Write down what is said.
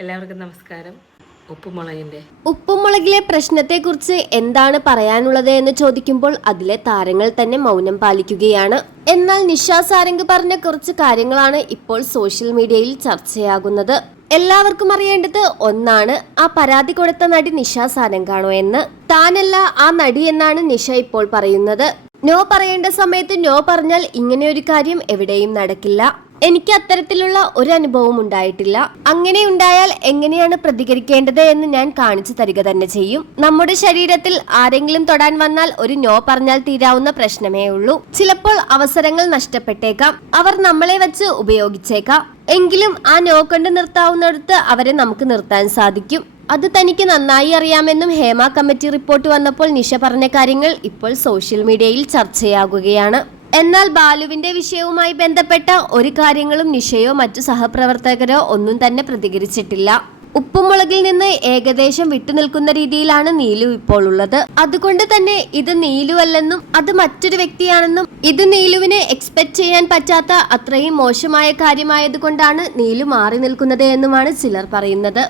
എല്ലാവർക്കും നമസ്കാരം. ഉപ്പുമുളകിലെ പ്രശ്നത്തെക്കുറിച്ച് എന്താണ് പറയാനുള്ളത് എന്ന് ചോദിക്കുമ്പോൾ അതിലെ താരങ്ങൾ തന്നെ മൗനം പാലിക്കുകയാണ്. എന്നാൽ നിഷ സാരംഗ് പറഞ്ഞ കുറച്ച് കാര്യങ്ങളാണ് ഇപ്പോൾ സോഷ്യൽ മീഡിയയിൽ ചർച്ചയാകുന്നത്. എല്ലാവർക്കും അറിയേണ്ടത് ഒന്നാണ്, ആ പരാതി കൊടുത്ത നടി നിഷ സാരംഗാണോ എന്ന്. താനല്ല ആ നടി എന്നാണ് നിഷ ഇപ്പോൾ പറയുന്നത്. നോ പറയേണ്ട സമയത്ത് നോ പറഞ്ഞാൽ ഇങ്ങനെ ഒരു കാര്യം എവിടെയും നടക്കില്ല. എനിക്ക് അത്തരത്തിലുള്ള ഒരു അനുഭവം ഉണ്ടായിട്ടില്ല. അങ്ങനെ ഉണ്ടായാൽ എങ്ങനെയാണ് പ്രതികരിക്കേണ്ടത് എന്ന് ഞാൻ കാണിച്ചു തരിക തന്നെ ചെയ്യും. നമ്മുടെ ശരീരത്തിൽ ആരെങ്കിലും തൊടാൻ വന്നാൽ ഒരു നോ പറഞ്ഞാൽ തീരാവുന്ന പ്രശ്നമേ ഉള്ളൂ. ചിലപ്പോൾ അവസരങ്ങൾ നഷ്ടപ്പെട്ടേക്കാം, അവർ നമ്മളെ വെച്ച് ഉപയോഗിച്ചേക്കാം. എങ്കിലും ആ നോ കൊണ്ട് നിർത്താവുന്നിടത്ത് അവരെ നമുക്ക് നിർത്താൻ സാധിക്കും. അത് തനിക്ക് നന്നായി അറിയാമെന്നും ഹേമ കമ്മിറ്റി റിപ്പോർട്ട് വന്നപ്പോൾ നിഷ പറഞ്ഞ കാര്യങ്ങൾ ഇപ്പോൾ സോഷ്യൽ മീഡിയയിൽ ചർച്ചയാകുകയാണ്. എന്നാൽ ബാലുവിന്റെ വിഷയവുമായി ബന്ധപ്പെട്ട ഒരു കാര്യങ്ങളും നിഷയോ മറ്റു സഹപ്രവർത്തകരോ ഒന്നും തന്നെ പ്രതികരിച്ചിട്ടില്ല. ഉപ്പുമുളകിൽ നിന്ന് ഏകദേശം വിട്ടുനിൽക്കുന്ന രീതിയിലാണ് നീലു ഇപ്പോൾ ഉള്ളത്. അതുകൊണ്ട് തന്നെ ഇത് നീലു അല്ലെന്നും അത് മറ്റൊരു വ്യക്തിയാണെന്നും ഇത് നീലുവിന് എക്സ്പെക്ട് ചെയ്യാൻ പറ്റാത്ത അത്രയും മോശമായ കാര്യമായതുകൊണ്ടാണ് നീലു മാറി നിൽക്കുന്നത് എന്നുമാണ് ചിലർ പറയുന്നത്.